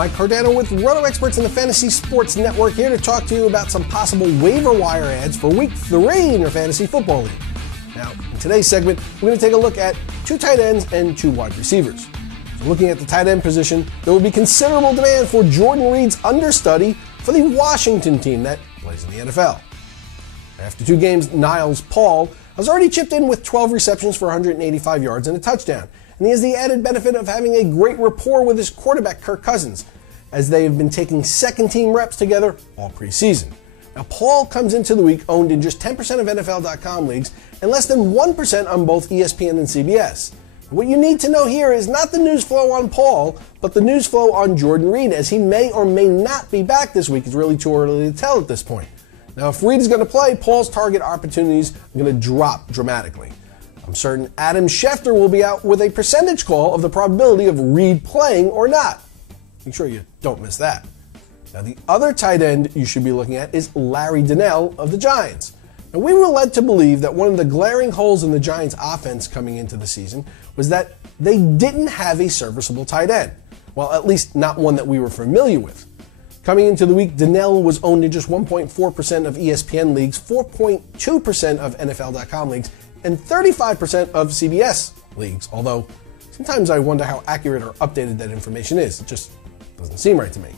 Mike Cardano with Roto Experts in the Fantasy Sports Network, here to talk to you about some possible waiver wire ads for Week 3 in your fantasy football league. Now, in today's segment, we're going to take a look at 2 tight ends and 2 wide receivers. So looking at the tight end position, there will be considerable demand for Jordan Reed's understudy for the Washington team that plays in the NFL. After 2 games, Niles Paul has already chipped in with 12 receptions for 185 yards and a touchdown. And he has the added benefit of having a great rapport with his quarterback, Kirk Cousins, as they have been taking second-team reps together all preseason. Now, Paul comes into the week owned in just 10% of NFL.com leagues and less than 1% on both ESPN and CBS. What you need to know here is not the news flow on Paul, but the news flow on Jordan Reed, as he may or may not be back this week. It's really too early to tell at this point. Now, if Reed is going to play, Paul's target opportunities are going to drop dramatically. I'm certain Adam Schefter will be out with a percentage call of the probability of Reed playing or not. Make sure you don't miss that. Now, the other tight end you should be looking at is Larry Danelle of the Giants. Now, we were led to believe that one of the glaring holes in the Giants' offense coming into the season was that they didn't have a serviceable tight end. Well, at least not one that we were familiar with. Coming into the week, Danelle was owned in just 1.4% of ESPN leagues, 4.2% of NFL.com leagues, and 35% of CBS leagues, although sometimes I wonder how accurate or updated that information is. It just doesn't seem right to me.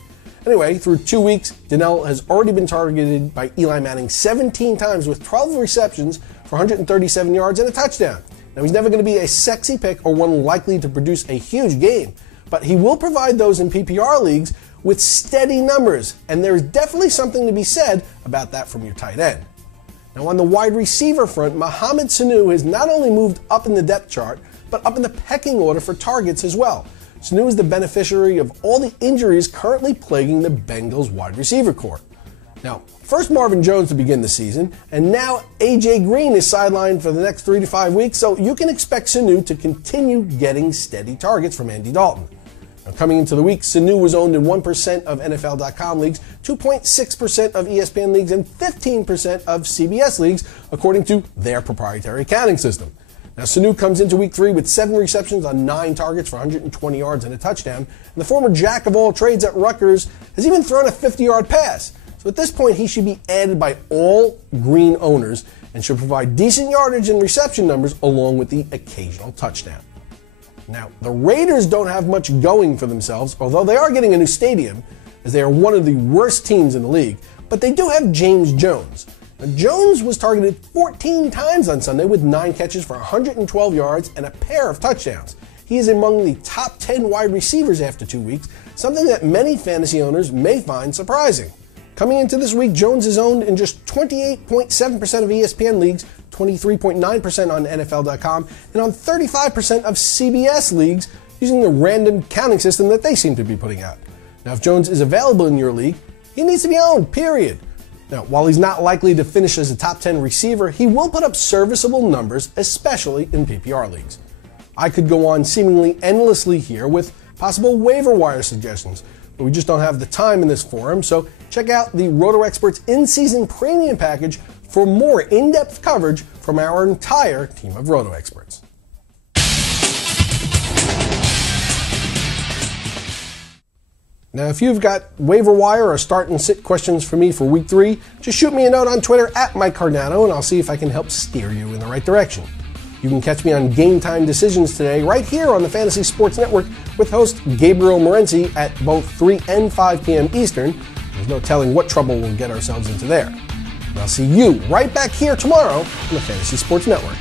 Anyway, through 2 weeks, Danelle has already been targeted by Eli Manning 17 times with 12 receptions for 137 yards and a touchdown. Now, he's never going to be a sexy pick or one likely to produce a huge game, but he will provide those in PPR leagues with steady numbers, and there's definitely something to be said about that from your tight end. Now, on the wide receiver front, Mohamed Sanu has not only moved up in the depth chart, but up in the pecking order for targets as well. Sanu is the beneficiary of all the injuries currently plaguing the Bengals wide receiver corps. Now, first Marvin Jones to begin the season, and now A.J. Green is sidelined for the next 3 to 5 weeks, so you can expect Sanu to continue getting steady targets from Andy Dalton. Now, coming into the week, Sanu was owned in 1% of NFL.com leagues, 2.6% of ESPN leagues, and 15% of CBS leagues, according to their proprietary counting system. Now, Sanu comes into week 3 with 7 receptions on 9 targets for 120 yards and a touchdown. And the former jack of all trades at Rutgers has even thrown a 50-yard pass. So at this point, he should be added by all Green owners and should provide decent yardage and reception numbers along with the occasional touchdown. Now, the Raiders don't have much going for themselves, although they are getting a new stadium, as they are one of the worst teams in the league, but they do have James Jones. Now, Jones was targeted 14 times on Sunday with 9 catches for 112 yards and a pair of touchdowns. He is among the top 10 wide receivers after 2 weeks, something that many fantasy owners may find surprising. Coming into this week, Jones is owned in just 28.7% of ESPN leagues, 23.9% on NFL.com, and on 35% of CBS leagues using the random counting system that they seem to be putting out. Now, if Jones is available in your league, he needs to be owned, period. Now, while he's not likely to finish as a top 10 receiver, he will put up serviceable numbers, especially in PPR leagues. I could go on seemingly endlessly here with possible waiver wire suggestions, but we just don't have the time in this forum, so check out the Roto Experts in-season premium package for more in-depth coverage from our entire team of Roto Experts. Now, if you've got waiver wire or start and sit questions for me for week 3, just shoot me a note on Twitter at Mike Cardano, and I'll see if I can help steer you in the right direction. You can catch me on Game Time Decisions today, right here on the Fantasy Sports Network, with host Gabriel Morency at both 3 and 5 p.m. Eastern. There's no telling what trouble we'll get ourselves into there. And I'll see you right back here tomorrow on the Fantasy Sports Network.